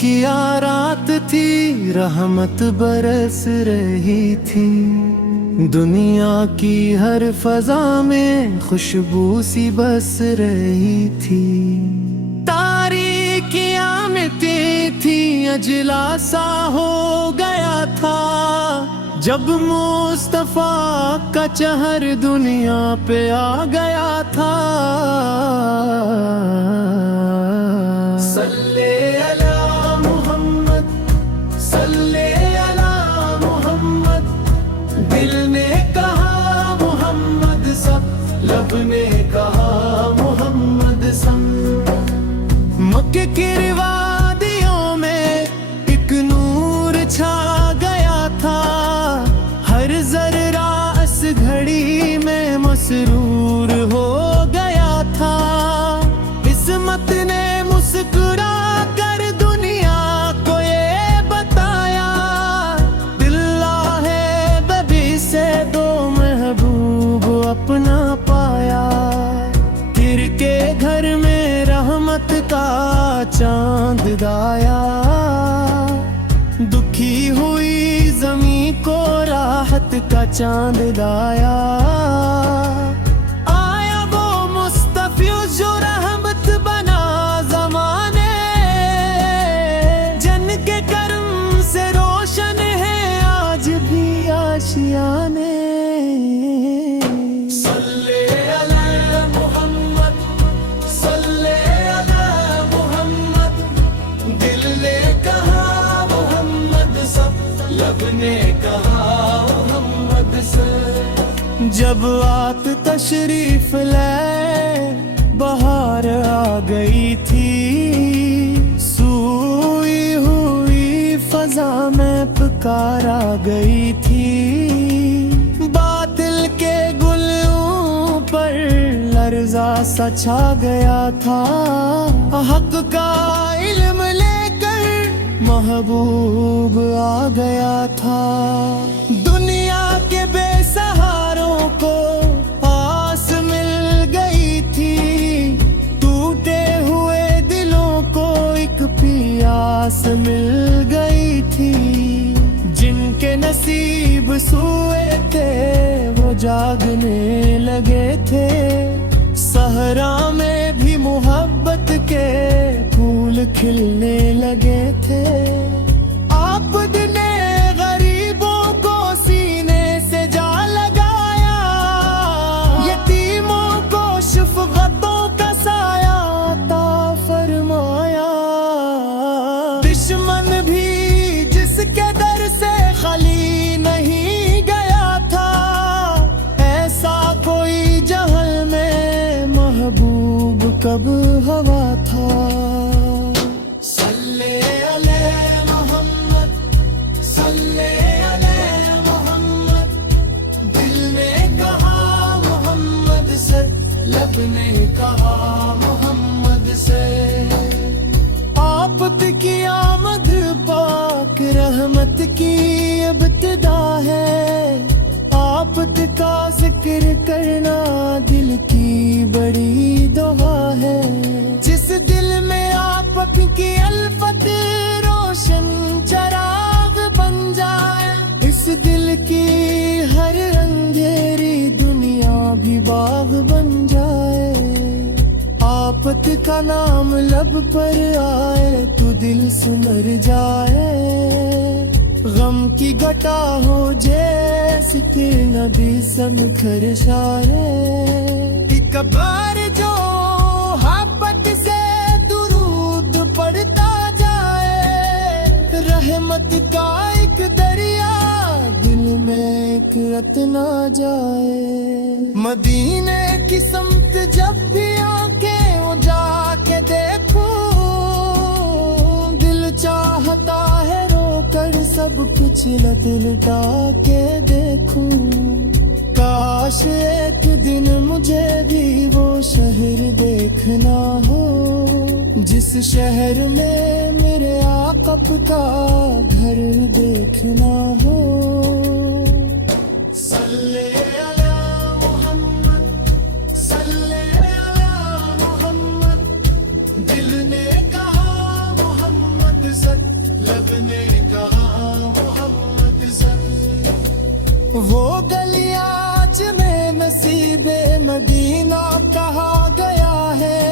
क्या रात थी, रहमत बरस रही थी। दुनिया की हर फजा में खुशबू सी बस रही थी। तारीकियां मिटी थी, अजला सा हो गया था जब मुस्तफा का चहर दुनिया पे आ गया था। सल्ले अला मोहम्मद, सल्ले अला मोहम्मद। दिल ने कहा मोहम्मद सब, लब ने कहा मोहम्मद सब। मक्के की वादियों में एक नूर छा गया था। हर जर्रा इस घड़ी में मसरूर हो गया था। किस्मत ने मुस्कुरा कर दुनिया को ये बताया, दिल्ला है बबी से दो महबूब अपना पाया। तिर के घर में रहमत का चांद दाया। दुखी हुई जमी को राहत का चांद दाया। आया वो मुस्तफी जो रहमत बना ज़माने, जन के करम से रोशन है आज भी आशियाने। सल्ले अला मोहम्मद, सल्ले अला मोहम्मद। दिल ने कहा मोहम्मद सब, लब ने कहा मोहम्मद से। जब आत तशरीफ लाए बहार आ गई थी, सूई हुई फजा में पुकार आ गई थी। बातिल के गुल्लों पर लर्जा सा छा गया था। हक का इल्म लेकर महबूब आ गया था। दुनिया के बेसहारों को आस मिल गई थी। टूटे हुए दिलों को एक प्यास मिल गई थी। जिनके नसीब सोए थे वो जागने लगे थे। सहरा में भी मोहब्बत के फूल खिलने लगे थे। आपने गरीबों को सीने से जा लगाया, यतीमों को शफ़क़तों का साया अता फरमाया। दुश्मन भी जिसके दर से खाली नहीं गया था, ऐसा कोई जहल में महबूब कब हवा था। सल्ले अला मोहम्मद, सल्ले अला मोहम्मद। दिल ने कहा मोहम्मद से, लब ने कहा मोहम्मद से। आफत की आमद पाक रहमत की इब्तिदा है। आफत का जिक्र करना दिल की बड़ी दुआ है। जिस दिल में आप की अल्फत रोशन चराग बन जाए, इस दिल की हर अंधेरी दुनिया भी बाग बन जाए। आफत का नाम लब पर आए तो दिल सुमर जाए। गम की घटा हो जैसे नदी समखर शारे। एक बार जो हाफत से दुरूद पढ़ता जाए, रहमत का एक दरिया दिल में एक रत्ना जाए। मदीने की समत जब भी आंखें उजा के देखूं, दिल चाहता है रोकर सब कुछ लटा के देखूं। काश एक दिन मुझे भी वो शहर देखना हो, जिस शहर में मेरे आकब का घर देखना हो। सल्ले अला मोहम्मद, सल्ले अला मोहम्मद। दिल ने कहा मोहम्मद लब ने कहा मोहम्मद सल्लल्लाहु। वो गलियां जिन्हें नसीबे मदीना कहा गया है,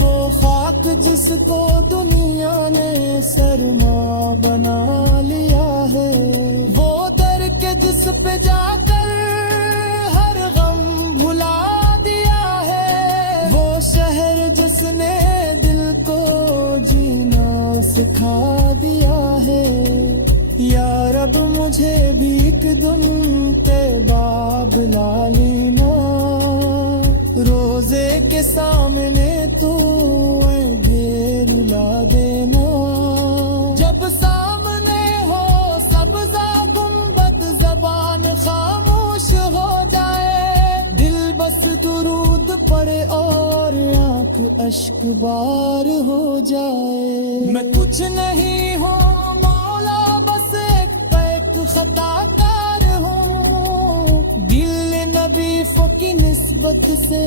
वो खाक जिसको दुनिया ने सरमा बना लिया है, वो दर के जिस पे जाकर हर गम भुला दिया है, वो शहर जिसने दिल को जीना सिखा दिया है। या रब मुझे भी एक दुम ते बाब लालीना, रोजे के सामने तू रुला देना। जब सामने हो सब्ज़ा गुंबद ज़बान खामोश हो जाए, दिल बस दुरूद पड़े और आँख अश्क बार हो जाए। मैं कुछ नहीं हूँ मौला, बस एक खताकार हूँ, दिल नबी की निस्बत से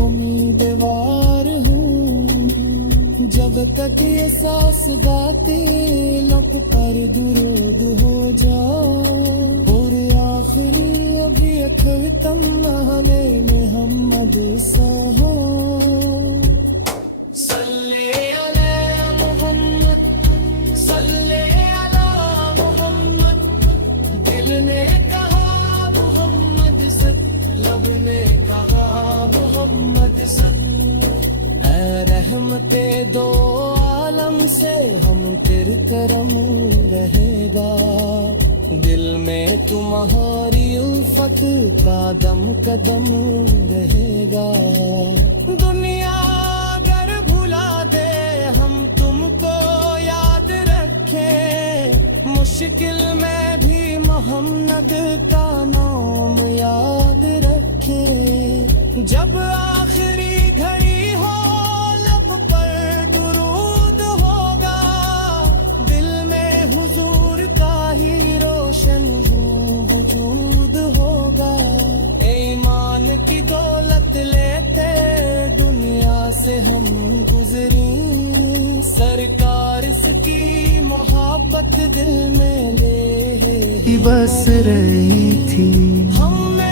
उम्मीदवार हूँ। जब तक ये सांस गाते लब पर दुरूद हो जाए, और आखिरी अभी खत्म नहले मोहम्मद सहो। सल्ले अला मोहम्मद, सल्ले अला मोहम्मद, दिल ने कहा मोहम्मद सल्लल्लाहु, लब ने कहा मोहम्मद सल्लल्लाहु। ऐ रहमते दो आलम से हम तेरे करम रहेगा, दिल में तुम्हारी उल्फत का दम कदम रहेगा। दुनिया अगर भुला दे हम तुमको याद रखें, मुश्किल में भी मोहम्मद का नाम याद रखें। जब आखिरी घड़ी हो लब पर दुरूद होगा, दिल में हुजूर का ही रोशन वजूद होगा। ईमान की दौलत लेते दुनिया से हम गुजरी, सरकार इसकी मोहब्बत दिल में ले बस रही थी।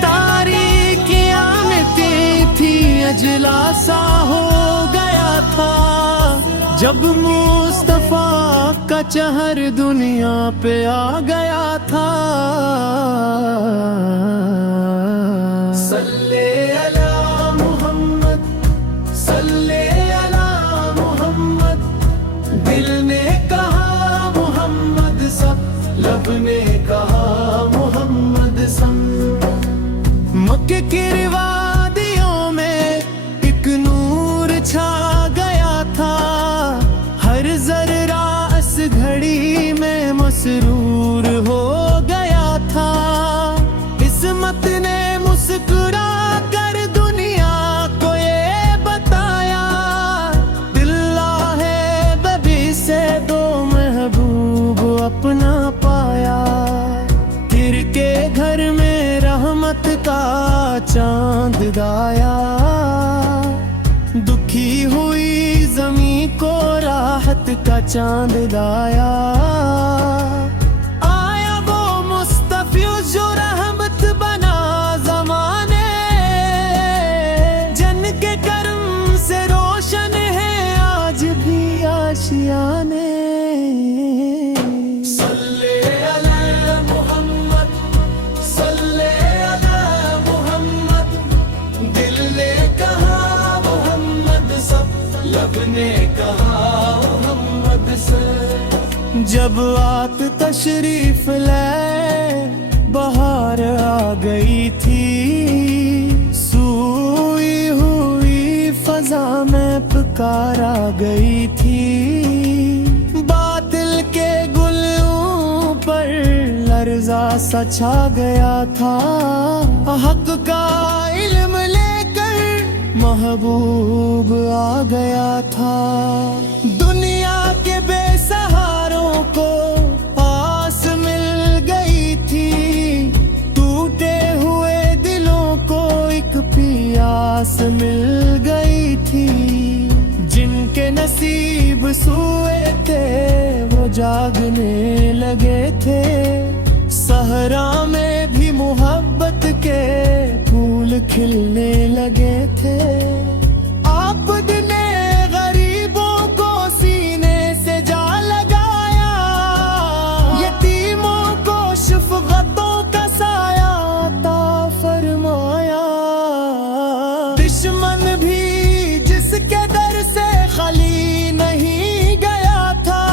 तारीकियां मिटती थी, अजला सा हो गया था, जब मुस्तफा का चहर दुनिया पे आ गया था। सल्ले अला मोहम्मद, सल्ले अला मोहम्मद, दिल ने कहा मोहम्मद सब, लब ने कहा मोहम्मद सब। मक्के की वादियों में एक नूर छा गया था, हर जर्रा इस घड़ी में मसरूर हो गया था। किस्मत ने मुस्कुरा कर दुनिया को ये बताया, दिल्ला है बबी से दो महबूब अपना पाया। फिर के घर में रहमत का चांद गाया, दुखी हुई ज़मीं को राहत का चांद लाया। आया वो मुस्तफी जो रहमत बना ज़माने, जन के करम से रोशन है आज भी आशियाने। सल्ले अला मोहम्मद, सल्ले अला मोहम्मद, दिल ने कहा मोहम्मद सब, लब ने कहा मोहम्मद से। जब आत तशरीफ ले बहार आ गई थी, सूई हुई फजा में पुकार आ गई थी। बातिल के गुलों पर लर्जा सा छा गया था, हक का इल्म लेकर महबूब आ गया था। दुनिया के बेसहारों को आस मिल गई थी, टूटे हुए दिलों को एक प्यास मिल गई थी। जिनके नसीब सोए थे वो जागने लगे थे। सहरा में भी मोहब्बत के फूल खिलने लगे थे। आपने गरीबों को सीने से जा लगाया, यतीमों को शफ़क़तों का साया अता फरमाया। दुश्मन भी जिसके दर से खाली नहीं गया था,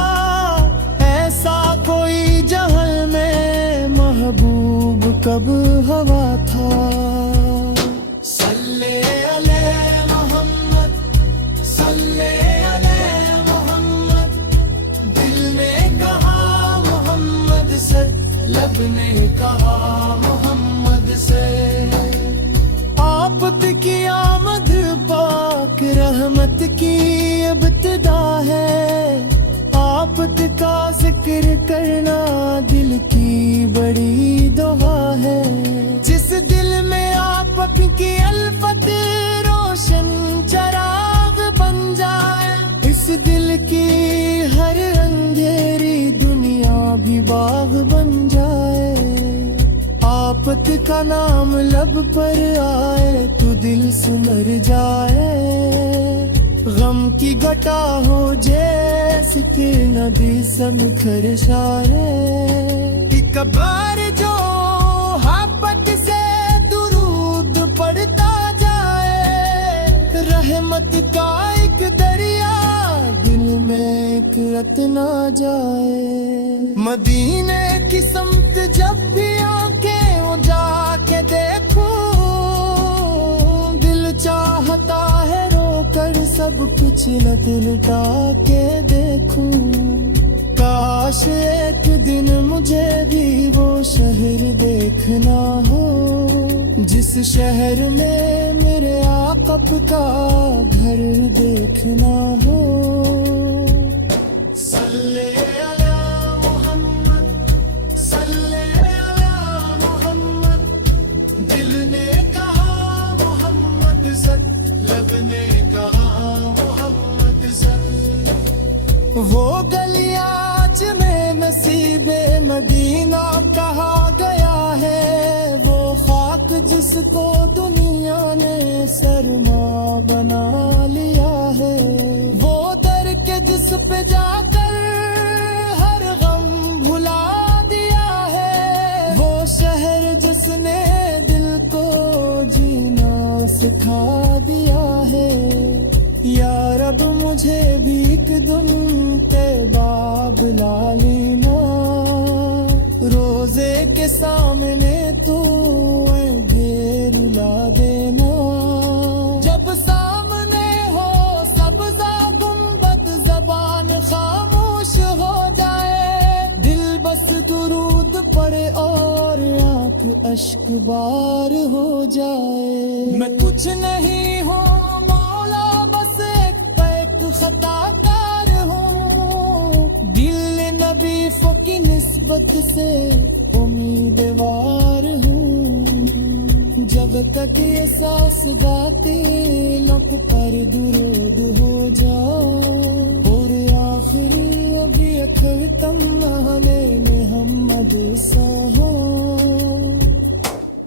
ऐसा कोई जहां में महबूब कब हवा था। सल्ले अलैहि मोहम्मद, सल्ले अलैहि मोहम्मद, दिल ने कहा मोहम्मद से, लब ने कहा मोहम्मद से। आफत की आमद पाक रहमत की इब्तिदा है। आफत का जिक्र करना दिल की बड़ी दुआ है। जिस दिल में आप की अल्फत रोशन चराग बन जाए, इस दिल की हर अंधेरी दुनिया भी बाग बन जाए। आफत का नाम लब पर आए तो दिल सुमर जाए। गम की घटा हो जैसे कि नदी सब खरसारे। एक बार जो आफत से दुरूद पड़ता जाए, रहमत का एक दरिया दिल में एक रत्ना जाए। मदीने की समत जब भी आंखें वो जाके देखूं, दिल चाहता है रोकर सब कुछ लटा के देखूं। काश एक दिन मुझे भी वो शहर देखना हो, जिस शहर में मेरे आक़ब का घर देखना हो। सल्ले अला मोहम्मद, सल्ले अला मोहम्मद, दिल ने कहा मोहम्मद से, लब ने कहा मोहम्मद से। वो गलियां जिन्हें नसीबे मदीना कहा गया है, वो खाक जिसको दुनिया ने सरमा बना लिया है। वो दर के जिस पे जाकर हर गम भुला दिया है। वो शहर जिसने दिल को जीना सिखा दिया है। या रब मुझे भी एक दिन तैबा बुला लेना, रोजे के सामने तू घेर ला देना। जब सामने हो सब्ज़ा गुंबद ज़बान खामोश हो जाए, दिल बस दुरूद पढ़े और आँख अश्क बार हो जाए। मैं कुछ नहीं हूँ खताकार हूँ, दिल नबी की निस्बत से उम्मीदवार हूँ। जब तक ये सांस गाते लक पर दुरूद हो जाए, और आखिरी अभी खत्म नहले मोहम्मद सा हो।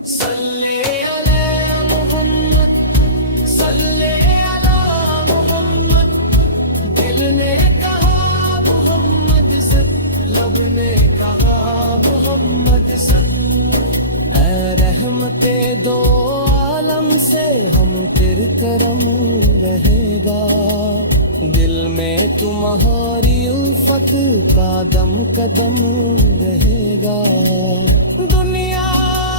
सल्ले अलैहि मोहम्मद, सल्ले ने कहा मोहम्मद से, लब ने कहा मोहम्मद से। ऐ रहमते दो आलम से हम तेरे करम रहेगा, दिल में तुम्हारी उल्फत का दम कदम रहेगा। दुनिया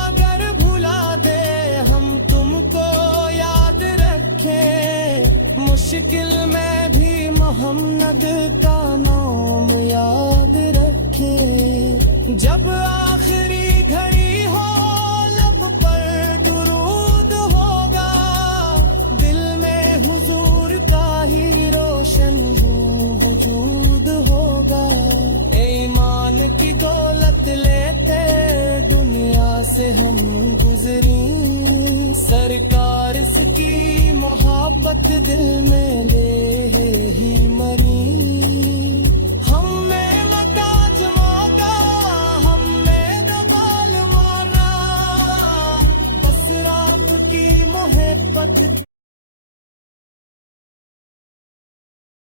अगर भुला दे हम तुमको याद रखें, मुश्किल में भी मोहम्मद का नाम याद रखे। जब आखिरी घड़ी हो लब पर दुरूद होगा, दिल में हुजूर का ही रोशन वजूद होगा। ईमान की दौलत लेते दुनिया से हम गुजरी, सरकार की मोहब्बत दिल में ले ही मर